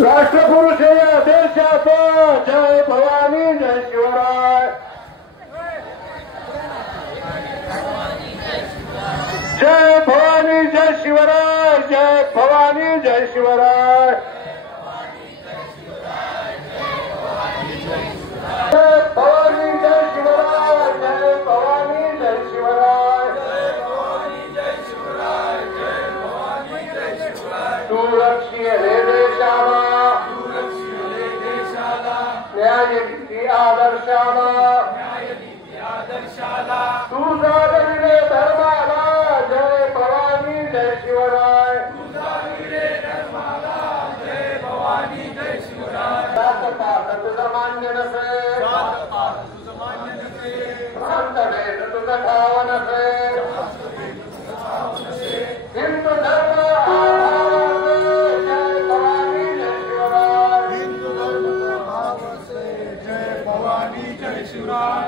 राष्ट्रपुरुष या देशाचा जय भवानी जय शिवराय जय भवानी जय शिवराय जय भवानी जय शिवराय जय भवानी जय शिवराय जय भवानी जय शिवराय तू रक्षीय हे देशाला न्यायनीती आदर्शाला तू जागविले धर्माला जय भवानी जय शिवराय जात-पात तुझं मान्य नसे प्रांतभेद तुझं ठाव नसे हिंदू धर्म जय भवानी जय शिवराय हिंदू धर्म जय भवानी जय शिवराय